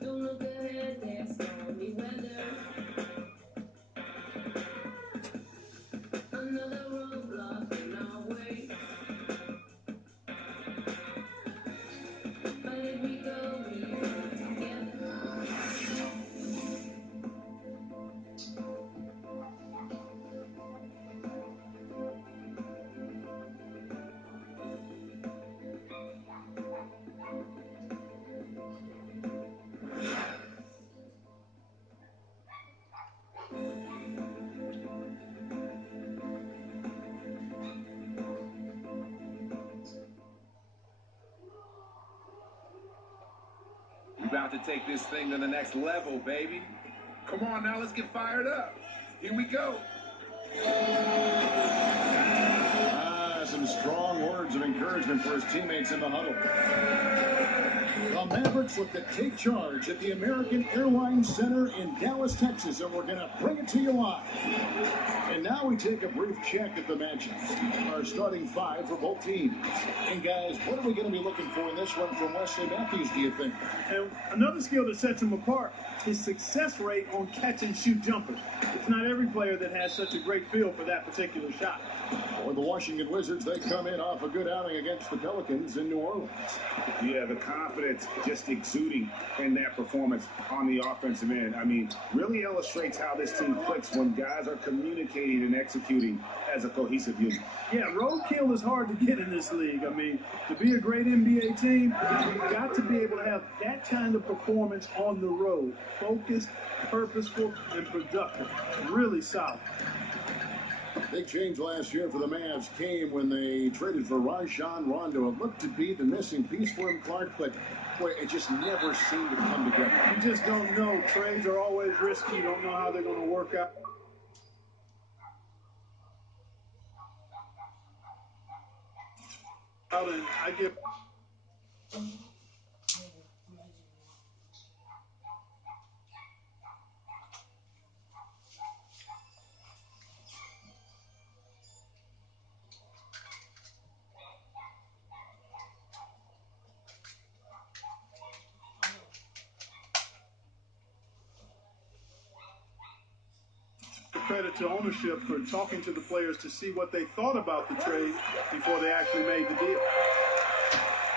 Don't look ahead, there's stormy weather. Another roadblock in our way. But if we go together. You about to take this thing to the next level, baby. Come on now, let's get fired up. Here we go. Some strong words of encouragement for his teammates in the huddle. The Mavericks look to take charge at the American Airlines Center in Dallas, Texas, and we're going to bring it to you live. And now we take a brief check at the matchups. Our starting five for both teams. And guys, what are we going to be looking for in this one from Wesley Matthews, do you think? And another skill that sets him apart, his success rate on catch and shoot jumpers. It's not every player that has such a great feel for that particular shot. For the Washington Wizards, they come in off a good outing against the Pelicans in New Orleans. Yeah, the confidence just exuding in that performance on the offensive end. I mean, really illustrates how this team clicks when guys are communicating and executing as a cohesive unit. Yeah, roadkill is hard to get in this league. I mean, to be a great NBA team, you've got to be able to have that kind of performance on the road. Focused, purposeful, and productive. Really solid. Big change last year for the Mavs came when they traded for Rajon Rondo. It looked to be the missing piece for him, Clark, but boy, it just never seemed to come together. You just don't know. Trades are always risky. You don't know how they're going to work out. And I give credit to ownership for talking to the players to see what they thought about the trade before they actually made the deal.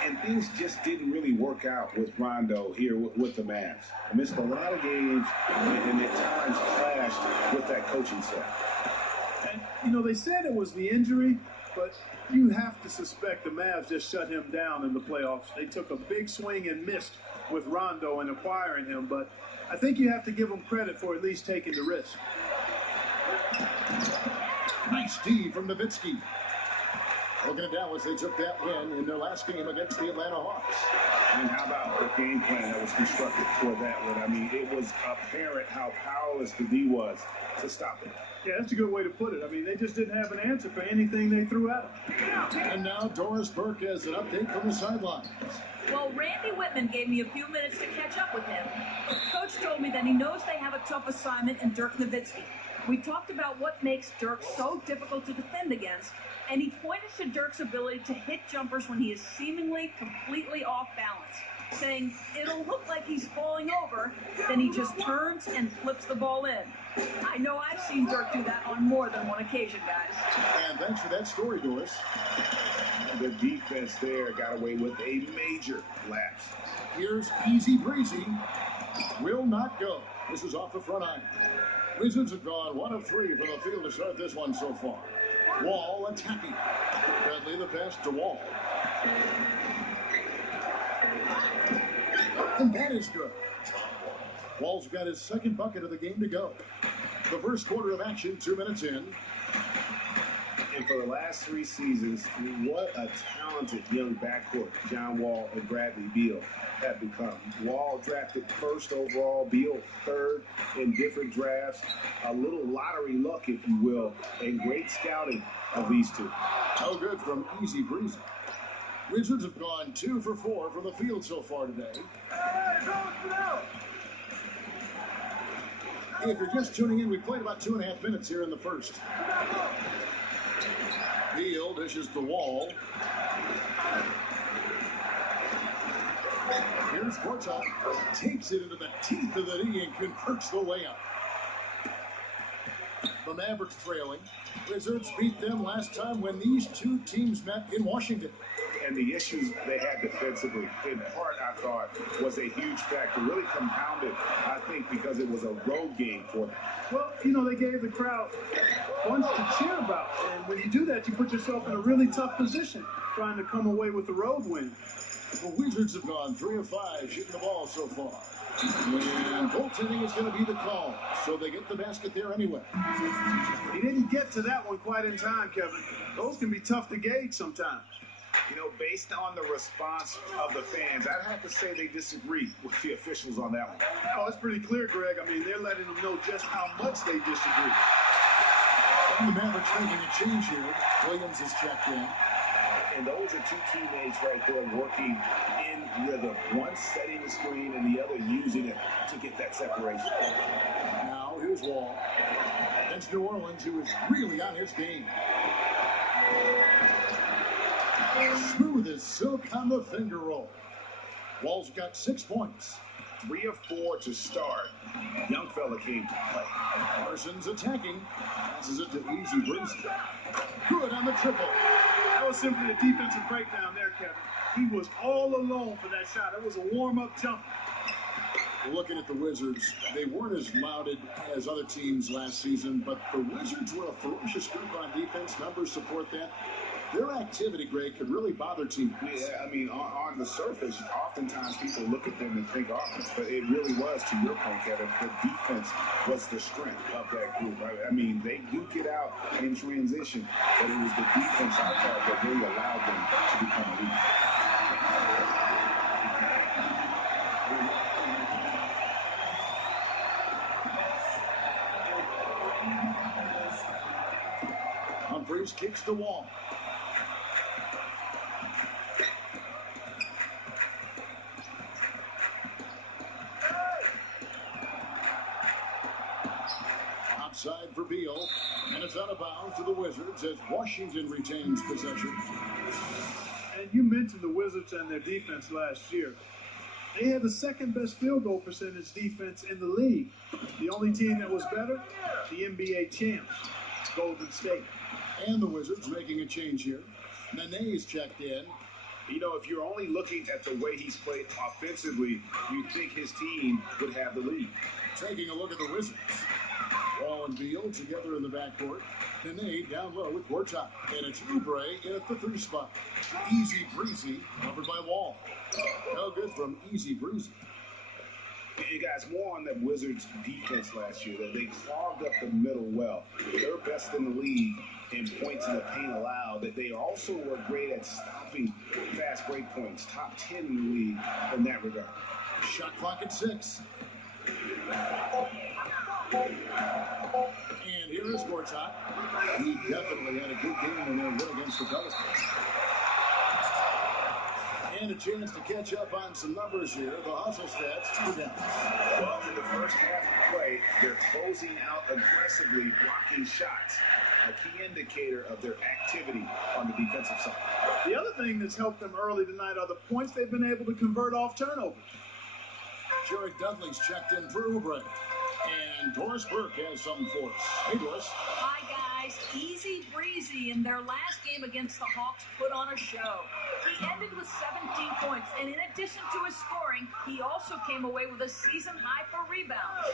And things just didn't really work out with Rondo here with the Mavs. Missed a lot of games and at times clashed with that coaching staff. And, you know, they said it was the injury, but you have to suspect the Mavs just shut him down in the playoffs. They took a big swing and missed with Rondo and acquiring him, but I think you have to give them credit for at least taking the risk. Nice D from Nowitzki. Looking at Dallas, they took that win in their last game against the Atlanta Hawks. And how about the game plan that was constructed for that one? I mean, it was apparent how powerless the D was to stop it. Yeah, that's a good way to put it. I mean, they just didn't have an answer for anything they threw at them. And now Doris Burke has an update from the sidelines. Well, Randy Whitman gave me a few minutes to catch up with him. Coach told me that he knows they have a tough assignment in Dirk Nowitzki. We talked about what makes Dirk so difficult to defend against, and he pointed to Dirk's ability to hit jumpers when he is seemingly completely off balance, saying it'll look like he's falling over, then he just turns and flips the ball in. I know I've seen Dirk do that on more than one occasion, guys. And thanks for that story, Doris. The defense there got away with a major lapse. Here's Easy Breezy. Will not go. This is off the front iron. Wizards have gone 1 of 3 from the field to start this one so far. Wall attacking. Bradley the pass to Wall. And that is good. Wall's got his second bucket of the game to go. The first quarter of action, 2 minutes in. And for the last 3 seasons, what a talented young backcourt John Wall and Bradley Beal have become. Wall drafted first overall, Beal third in different drafts. A little lottery luck, if you will, and great scouting of these two. No good from Easy Breezy. Wizards have gone 2 for 4 from the field so far today. If you're just tuning in, we played about 2.5 minutes here in the first. Beal dishes the Wall. Here's Gortat. Takes it into the teeth of the knee and converts the layup. The Mavericks trailing. Wizards beat them last time when these two teams met in Washington. And the issues they had defensively, in part, I thought, was a huge factor. Really compounded, I think, because it was a road game for them. Well, you know, they gave the crowd a bunch to cheer about. And when you do that, you put yourself in a really tough position trying to come away with the road win. The Wizards have gone 3 of 5 shooting the ball so far. And goaltending is going to be the call, so they get the basket there anyway. He didn't get to that one quite in time, Kevin. Those can be tough to gauge sometimes. You know, based on the response of the fans, I'd have to say they disagree with the officials on that one. Oh, it's pretty clear, Greg. I mean, they're letting them know just how much they disagree. And the Mavericks making a change here. Williams is checked in. And those are two teammates right there working in rhythm. One setting the screen and the other using it to get that separation. Now, here's Wall. Against New Orleans, who is really on his game. Smooth as silk on the finger roll. Wall's got 6 points. 3 of 4 to start. Young fella came to play. Parsons attacking. Passes it to Easy Breezy. Good on the triple. That was simply a defensive breakdown there, Kevin. He was all alone for that shot. It was a warm-up jumper. Looking at the Wizards, they weren't as lauded as other teams last season, but the Wizards were a ferocious group on defense. Numbers support that. Their activity, Greg, could really bother teams. Yeah, I mean, on the surface, oftentimes people look at them and think offense, but it really was, to your point, Kevin, the defense was the strength of that group. I mean, they do get out in transition, but it was the defense, I thought, that really allowed them to become elite. Humphries kicks the Wall. Outside for Beal, and it's out of bounds to the Wizards as Washington retains possession. And you mentioned the Wizards and their defense last year. They had the second best field goal percentage defense in the league. The only team that was better, the NBA champs, Golden State. And the Wizards making a change here. Nene is checked in. You know, if you're only looking at the way he's played offensively, you'd think his team would have the lead. Taking a look at the Wizards. Wall and Beal together in the backcourt. Nene down low with Gortat. And it's Oubre in at the 3 spot. Easy Breezy covered by Wall. No good from Easy Breezy. You guys, more on that Wizards defense last year. That they clogged up the middle well. They're best in the league in points in the paint allowed. That they also were great at stopping fast break points. Top 10 in the league in that regard. Shot clock at 6. And here is Gortat. He definitely had a good game in their win against the Pelicans. And a chance to catch up on some numbers here. The hustle stats for Dallas. Well, in the first half of play, they're closing out aggressively, blocking shots. A key indicator of their activity on the defensive side. The other thing that's helped them early tonight are the points they've been able to convert off turnovers. Jared Dudley's checked in for Oubre. And Doris Burke has something for us. Hey, Doris. Hi, guys. Easy Breezy in their last game against the Hawks put on a show. He ended with 17 points, and in addition to his scoring, he also came away with a season high for rebounds.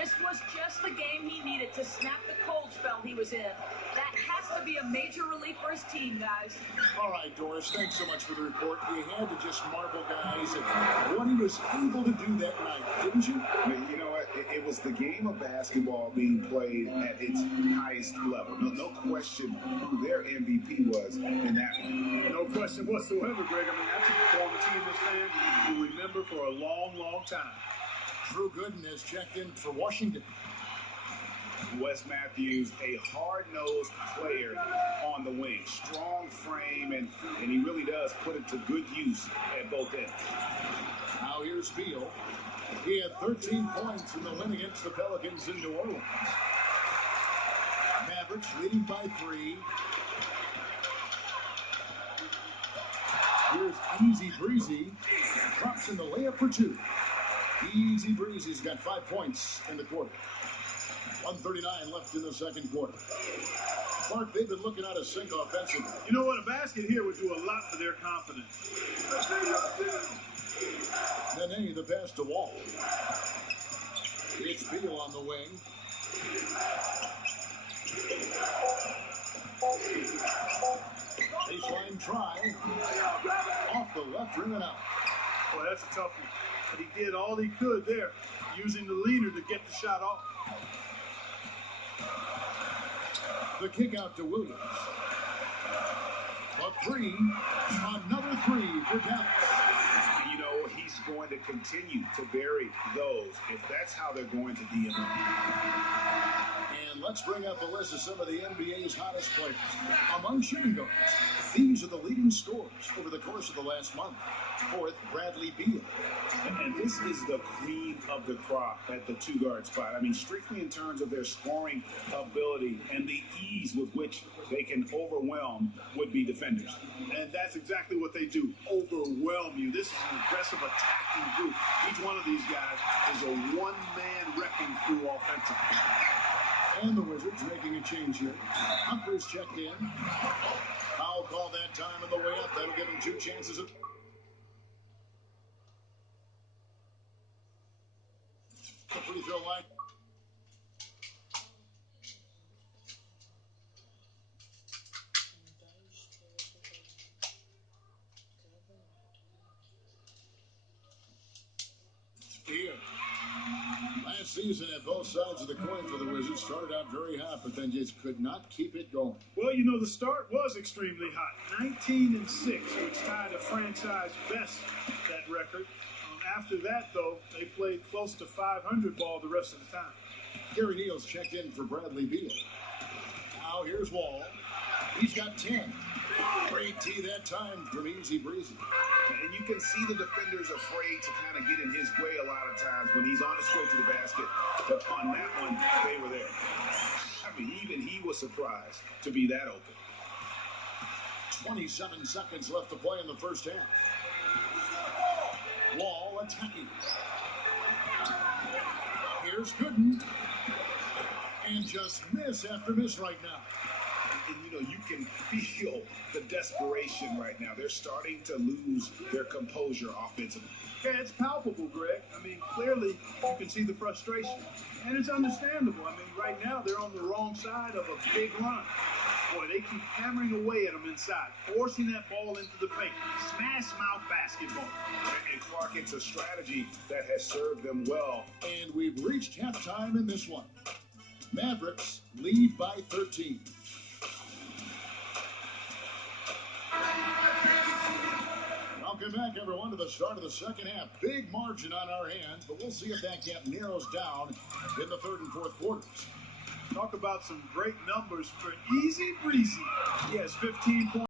This was just the game he needed to snap the cold spell he was in. That has to be a major relief for his team, guys. All right, Doris, thanks so much for the report. You had to just marvel, guys, at what he was able to do that night, didn't you? You know what? It was the game of basketball being played at its highest level. No question who their MVP was in that one. No question whatsoever, Greg. I mean, that's a performance he and his fans will remember for a long, long time. Drew Gooden has checked in for Washington. Wes Matthews, a hard-nosed player on the wing. Strong frame, and he really does put it to good use at both ends. Now here's Beal. He had 13 points in the win against the Pelicans in New Orleans. Mavericks leading by 3. Easy Breezy drops in the layup for two. Easy Breezy's got 5 points in the quarter. 1:39 left in the second quarter. Clark, they've been looking out of sync offensively. You know what? A basket here would do a lot for their confidence. Nene, the pass to Wall. It's Beal on the wing. Baseline try. Off the left rim and out. Boy, that's a tough one. But he did all he could there, using the leaner to get the shot off. The kick out to Williams. A three. Another three for Dallas. You know, he's going to continue to bury those if that's how they're going to DM him. And let's bring up the list of some of the NBA's hottest players. Among shooting guards, these are the leading scorers over the course of the last month. Fourth, Bradley Beal. And this is the cream of the crop at the two-guard spot. I mean, strictly in terms of their scoring ability and the ease with which they can overwhelm would-be defenders. And that's exactly what they do, overwhelm you. This is an aggressive attacking group. Each one of these guys is a one-man wrecking crew offensively. And the Wizards making a change here. Humphries checked in. Foul call that time on the way up. That'll give him 2 chances. The free throw line. Here. Last season at both sides of the coin for the Wizards started out very hot, but then just could not keep it going. Well, you know, the start was extremely hot. 19-6, which tied a franchise best, that record. After that, though, they played close to 500 ball the rest of the time. Gary Neal's checked in for Bradley Beal. Now here's Wall. He's got 10. Great tee that time from Easy Breezy. And you can see the defenders afraid to kind of get in his way a lot of times when he's on his way to the basket. But on that one, they were there. I mean, even he was surprised to be that open. 27 seconds left to play in the first half. Wall attacking. Here's Gooden. And just miss after miss right now. And, you know, you can feel the desperation right now. They're starting to lose their composure offensively. Yeah, it's palpable, Greg. I mean, clearly you can see the frustration. And it's understandable. I mean, right now they're on the wrong side of a big run. Boy, they keep hammering away at them inside, forcing that ball into the paint. Smash mouth basketball. And Clark, it's a strategy that has served them well. And we've reached halftime in this one. Mavericks lead by 13. Welcome back, everyone, to the start of the second half. Big margin on our hands, but we'll see if that gap narrows down in the third and fourth quarters. Talk about some great numbers for Easy Breezy. He has 15 points.